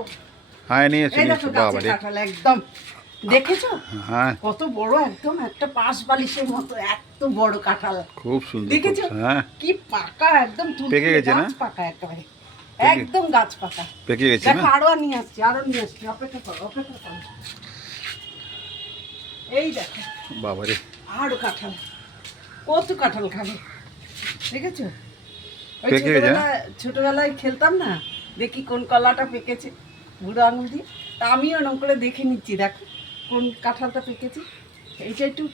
দেখো। হ্যাঁ নিয়েছি এই নিয়েছি দেখো বাবা গাছের রে। কাঁঠাল একদম, দেখেছো হ্যাঁ কত বড়, একদম একটা পাশ বালিশের মতো এত বড় কাঁঠাল। খুব সুন্দর, খুব দেখেছো হ্যাঁ কি পাকা, একদম পেকে তুলতুলে গেছে না? গাছ পাকা একেবারে, পেকে একদম গাছ পাকা। পেকে গেছে দেখো না? আরো নিয়ে আসছি, আরো নিয়ে আসছি, অপেক্ষা করো অপেক্ষা করো। এই দেখো বাবা রে, আরো কাঁঠাল, কত কাঁঠাল খাবে দেখেছো। ওই পেকে গেছে না? ছোটবেলায় খেলতাম না, দেখি কোন কলাটা পেকেছে বুড়ো আঙুল দিয়ে, তা আমিও ওরকম করে দেখে নিচ্ছি, দেখো কোন কাঁঠালটা পেকেছে। এইটা একটু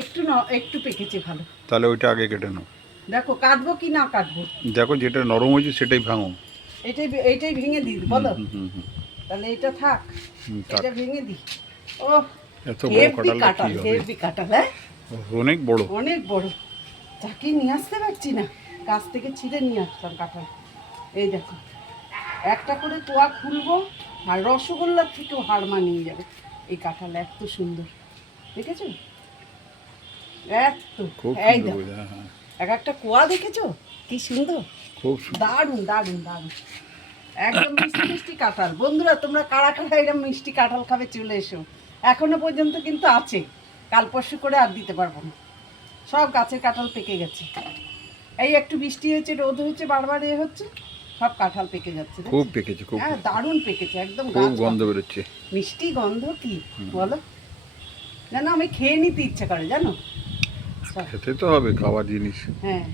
একটু একটু পেকেছে ভালো, তাহলে ওইটা আগে কেটে নাও। দেখো কাটবো কি না কাটবো। দেখো যেটা নরম হয়েছে সেটাই ভাঙো। এইটাই ভেঙে দিই বলো, হুম হুম হুম তাহলে এটা থাক, থাক। এটা ভেঙে দিই। ও এত বড় হেভি কাঁঠালটা কাঁঠাল, কি হবে? হেভি কাঁঠাল, হ্যাঁ অনেক বড়। অনেক বড়, চাকি নিয়ে আসতে পারছি না, গাছ থেকে ছিঁড়ে নিয়ে আসতাম কাঁঠাল। এই দেখো একটা করে কোয়া খুলবো আর রসগোল্লার থেকেও হার মানিয়ে যাবে এই কাঁঠাল, এত সুন্দর দেখেছো, এত খুব এই সুন্দর দেখো হয়েছে, হ্যাঁ হ্যাঁ এক একটা কোয়া দেখেছো কি সুন্দর, খুব সুন্দর। দারুণ দারুণ দারুণ, একদম মিষ্টি মিষ্টি কাঁঠাল। বন্ধুরা তোমরা কারা কারা এরকম মিষ্টি কাঁঠাল খাবে চলে এসো, এখনো পর্যন্ত কিন্তু আছে, কাল পরশু করে আর দিতে পারবো না, সব গাছের কাঁঠাল পেকে গেছে। এই একটু বৃষ্টি হয়েছে, রোদ হয়েছে, বারবার এ হচ্ছে, সব কাঁঠাল পেকে যাচ্ছে। খুব পেকেছে, খুব হ্যাঁ দারুণ পেকেছে, একদম খুব গাছ গন্ধ ভরা। বেরোচ্ছে। মিষ্টি গন্ধ কি বলো, না না আমি খেয়ে নিতে ইচ্ছা করে জানো। খেতে তো হবে, খাওয়ার জিনিস। হ্যাঁ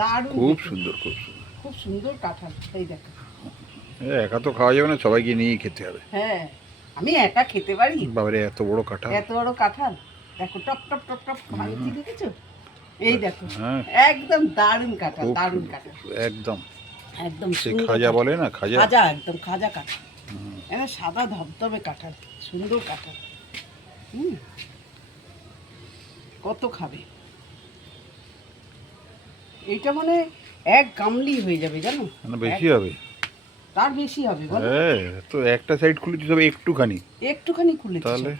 দারুণ খুব পেকেছে, সুন্দর, খুব সুন্দর। খুব সুন্দর কাঁঠাল। এই দেখো একা তো খাওয়া যাবে না, সবাইকে নিয়েই খেতে হবে। হ্যাঁ আমি একা খেতে পারি, বাবারে এত বড় কাঁঠাল। এত বড় কাঁঠাল, দেখো টপ টপ টপ টপ ভাঙছি দেখেছো, এই দেখো হ্যাঁ একদম দারুণ কাঁঠাল, খুব দারুণ সুন্দর, কাঁঠাল, একদম একদম সে সুন্দর খাজা কাঁঠাল। বলে না, খাজা। খাজা, একদম খাজা কাঁঠাল, এটা সাদা ধবধবে কাঁঠাল, সুন্দর কাঁঠাল। হুম কত খাবে, এইটা মানে এক গামলি হয়ে যাবে জানো, মানে বেশি হবে। তার বেশি হবে বলো। হ্যাঁ তো একটা সাইড খুলেছি তবে একটুখানি, একটুখানি খুলেছি তাহলে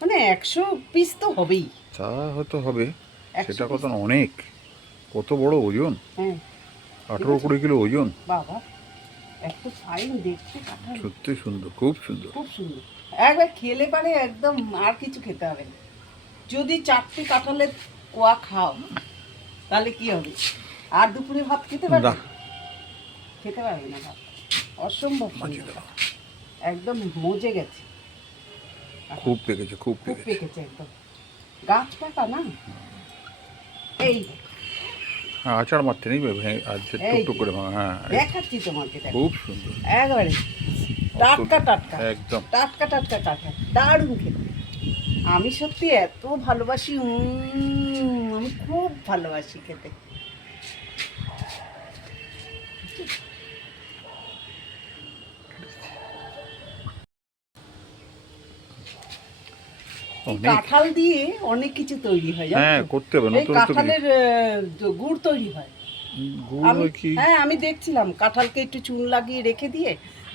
মানে 100 পিস তো হবেই, তা হয়তো হবে। 100 সেটা পিস। কত অনেক, কত বড় ওজন, হ্যাঁ 18-20 কিলো ওজন। বাবা এত ফাইন দেখতে কাঁঠাল, সত্যি সুন্দর, খুব সুন্দর। খুব সুন্দর। একবার খেলে পারে একদম আর কিছু খেতে হবে না, যদি 4টে কাঁঠালের কোয়া খাও তাহলে কি হবে, আর দুপুরে ভাত খেতে পারবে না। খেতে পারবে না ভাত, অসম্ভব মাঝে সুন্দর, দাও। একদম মজে গেছে, খুব পেকেছে, খুব খুব পেকেছে। পেকেছে একদম, গাছ পাকা না। এই হ্যাঁ আচার মারতে নেই আর এই টুকটুক করে ভাঙা, হ্যাঁ দেখাচ্ছি তোমাকে, দেখো খুব সুন্দর একবারে টাটকা টাটকা, একদম। টাটকা টাটকা কাঁঠাল, দারুণ খেতে। আমি সত্যি এত ভালোবাসি, আমি খুব ভালোবাসি খেতে। এই অনেক, কাঁঠাল দিয়ে অনেক কিছু তৈরি হয় জানো হ্যাঁ তো? করতে হবে এই নতুন নতুন। কাঁঠালের গুড় তৈরি হয়। গুড় আমি হয় কি? হ্যাঁ আমি দেখছিলাম কাঁঠালকে একটু চুন লাগিয়ে রেখে দিয়ে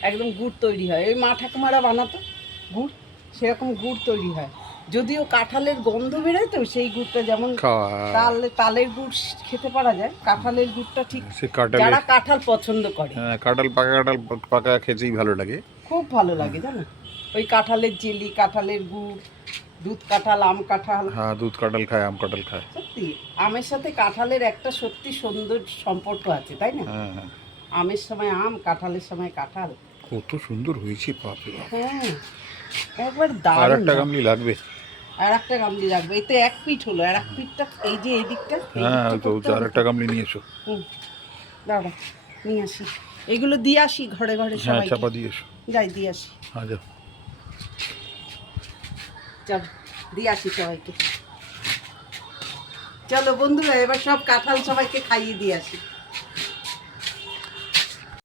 একদম গুড় তৈরি হয়, এই মা ঠাকুমারা বানাতো গুড়, সেরকম গুড় তৈরি হয়। যদিও কাঁঠালের গন্ধ বেরোয় তো সেই গুড়টা, যেমন তালের গুড় খেতে পারা যায়, কাঁঠালের গুড়টা ঠিক সে কাঁঠালের, যারা কাঁঠাল পছন্দ করে, হ্যাঁ কাঁঠাল পাকা খেতেই ভালো লাগে। খুব ভালো লাগে জানো, ওই কাঁঠালের জেলি, কাঁঠালের গুড়, দুধ কাঁঠাল, আম কাঁঠাল। হ্যাঁ দুধ কাঁঠাল খায়, আম কাঁঠাল খায়। সত্যি আমের সাথে কাঁঠালের একটা সত্যি সুন্দর সম্পর্ক আছে তাই না, হ্যাঁ হ্যাঁ আমের সময় আম, কাঁঠালের সময় কাঁঠাল। কত সুন্দর হয়েছে বাপরে বাপ। হ্যাঁ একবার আর দারুণ। একটা গামলি লাগবে। আর একটা গামলি রাখবো, এই তো এক পিঠ হলো, আর এক পিঠটা এই যে এই দিকটা, হ্যাঁ তো আর একটা গামলি নিয়ে এসো। দাঁড়া নিয়ে আসি, এগুলো দিয়ে আসি ঘরে ঘরে হ্যাঁ সবাই, চাপা দিয়ে এসো। যাই দিয়ে আসি, হ্যাঁ যাও। চল দিয়ে আসি সবাইকে। চলো বন্ধুরা এবার সব কাঁঠাল সবাইকে খাইয়ে দিয়ে আসি।